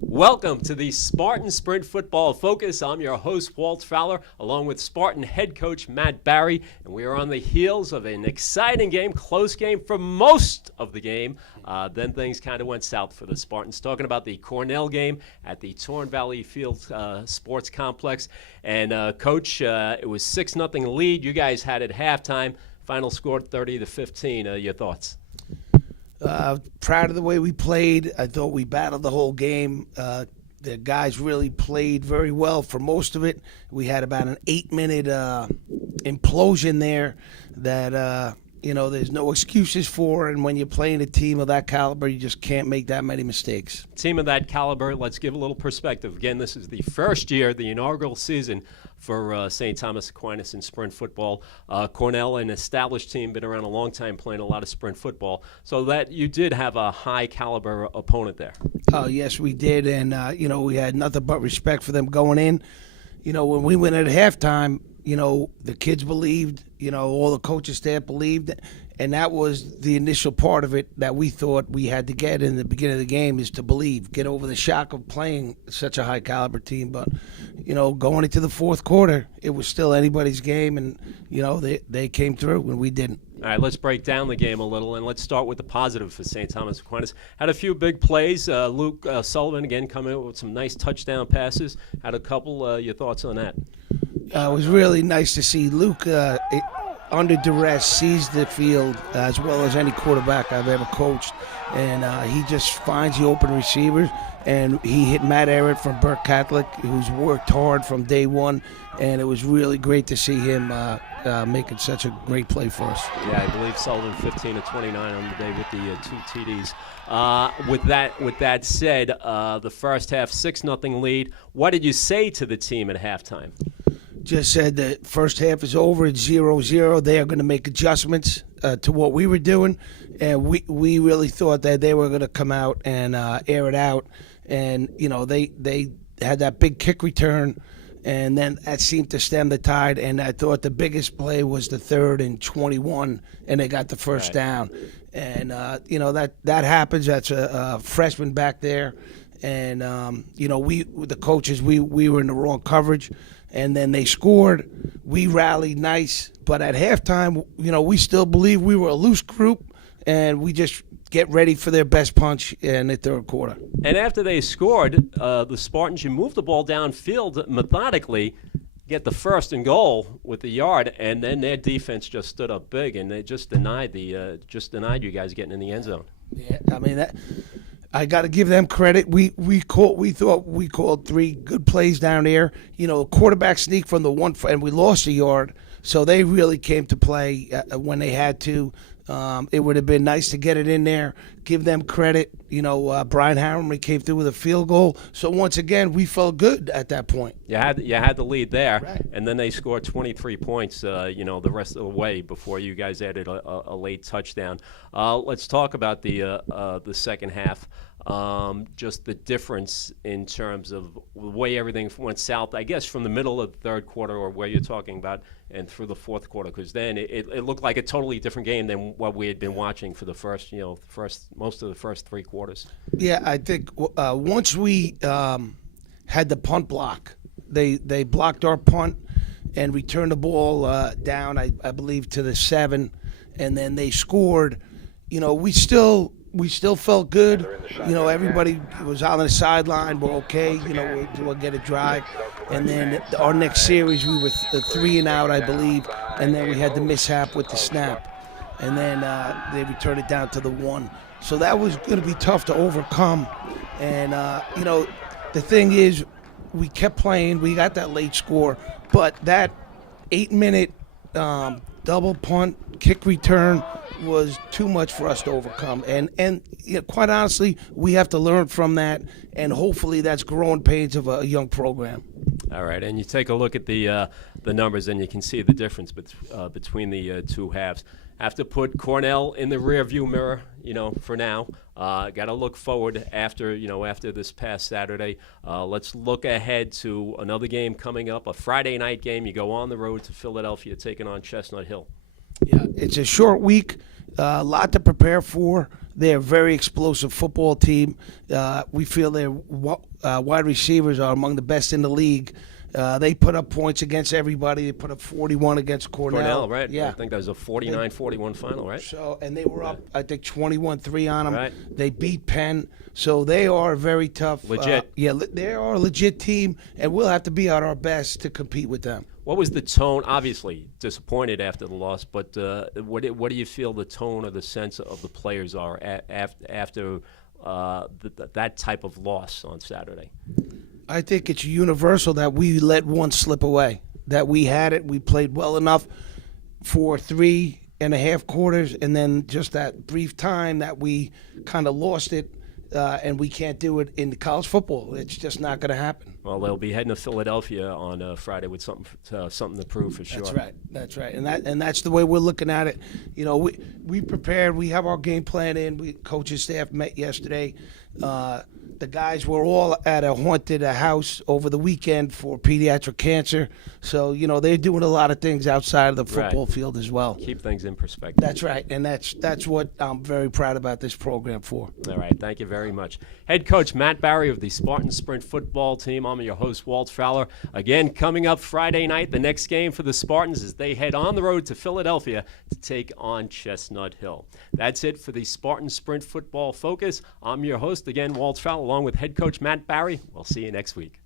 Welcome to the Spartan Sprint Football Focus. I'm your host, Walt Fowler, along with Spartan head coach Matt Barry, and we are on the heels of an exciting game, close game for most of the game. Then things kind of went south for the Spartans. Talking about the Cornell game at the Torn Valley Field Sports Complex. And, Coach, it was 6-0 lead. You guys had it halftime. Final score 30-15. Your thoughts? Proud of the way we played. I thought we battled the whole game. The guys really played very well for most of it. We had about an 8-minute implosion there that, there's no excuses for. And when you're playing a team of that caliber, you just can't make that many mistakes. Team of that caliber, let's give a little perspective. Again, this is the first year, the inaugural season for St. Thomas Aquinas in sprint football. Cornell, an established team, been around a long time playing a lot of sprint football. So that you did have a high caliber opponent there. Oh, yes, we did. And, we had nothing but respect for them going in. When we went at halftime, the kids believed, all the coaching staff believed, and that was the initial part of it that we thought we had to get in the beginning of the game is to believe, get over the shock of playing such a high caliber team. But, going into the fourth quarter, it was still anybody's game, and, they came through and we didn't. All right, let's break down the game a little, and let's start with the positive for St. Thomas Aquinas. Had a few big plays. Luke Sullivan, again, coming in with some nice touchdown passes. Had a couple. Your thoughts on that? It was really nice to see Luke under duress sees the field as well as any quarterback I've ever coached, and he just finds the open receivers. And he hit Matt Everett from Burke Catholic, who's worked hard from day one, and it was really great to see him making such a great play for us. Yeah, I believe Sullivan 15 of 29 on the day with the 2 TDs. With that said, the first half 6-0 lead. What did you say to the team at halftime? Just said the first half is over. It's 0-0. They are going to make adjustments to what we were doing, and we really thought that they were going to come out and air it out. And they had that big kick return, and then that seemed to stem the tide. And I thought the biggest play was the 3rd and 21, and they got the first down. And that happens. That's a freshman back there, and the coaches we were in the wrong coverage. And then they scored. We rallied nice. But at halftime, we still believe we were a loose group, and we just get ready for their best punch in the third quarter. And after they scored, the Spartans, you moved the ball downfield methodically, get the 1st and goal with the yard, and then their defense just stood up big, and they just denied you guys getting in the end zone. Yeah, I mean I got to give them credit. We thought we called 3 good plays down there. Quarterback sneak from the one, and we lost a yard. So they really came to play when they had to. It would have been nice to get it in there. Give them credit. Brian Harriman came through with a field goal. So once again, we felt good at that point. You had the lead there, right. And then they scored 23 points. The rest of the way before you guys added a late touchdown. Let's talk about the second half. Just the difference in terms of the way everything went south, I guess, from the middle of the third quarter or where you're talking about and through the fourth quarter, because then it looked like a totally different game than what we had been watching for the most of the first 3 quarters. Yeah, I think once we had the punt block, they blocked our punt and returned the ball down, I believe, to the 7, and then they scored. We still felt good. Everybody was out on the sideline. We're okay. We'll get a drive. And then our next series, we were 3 and out, I believe. And then we had the mishap with the snap. And then they returned it down to the 1. So that was going to be tough to overcome. And, the thing is, we kept playing. We got that late score. But that 8-minute double punt, kick return was too much for us to overcome. And quite honestly, we have to learn from that, and hopefully that's growing pains of a young program. All right, and you take a look at the numbers, and you can see the difference between the 2 halves. Have to put Cornell in the rearview mirror, for now. Got to look forward after this past Saturday. Let's look ahead to another game coming up, a Friday night game. You go on the road to Philadelphia, taking on Chestnut Hill. Yeah, it's a short week. A lot to prepare for. They're a very explosive football team. We feel their wide receivers are among the best in the league. They put up points against everybody. They put up 41 against Cornell. Right? Yeah. I think that was a 49-41 final, right? So, and they were up, I think, 21-3 on them. Right. They beat Penn. So they are very tough. Legit. They are a legit team, and we'll have to be at our best to compete with them. What was the tone? Obviously disappointed after the loss, but what do you feel the tone or the sense of the players are after that type of loss on Saturday? I think it's universal that we let one slip away, that we had it. We played well enough for 3.5 quarters, and then just that brief time that we kind of lost it, and we can't do it in college football. It's just not going to happen. Well, they'll be heading to Philadelphia on Friday with something to prove for sure. That's right, and that's the way we're looking at it. You know, we prepared. We have our game plan in. Coaching staff met yesterday. The guys were all at a haunted house over the weekend for pediatric cancer. So, you know, they're doing a lot of things outside of the football field as well. Keep things in perspective. That's right, and that's what I'm very proud about this program for. All right, thank you very much. Head coach Matt Barry of the Spartan Sprint football team. I'm your host, Walt Fowler. Again, coming up Friday night, the next game for the Spartans as they head on the road to Philadelphia to take on Chestnut Hill. That's it for the Spartan Sprint football focus. I'm your host, again, Walt Fowler, along with head coach Matt Barry. We'll see you next week.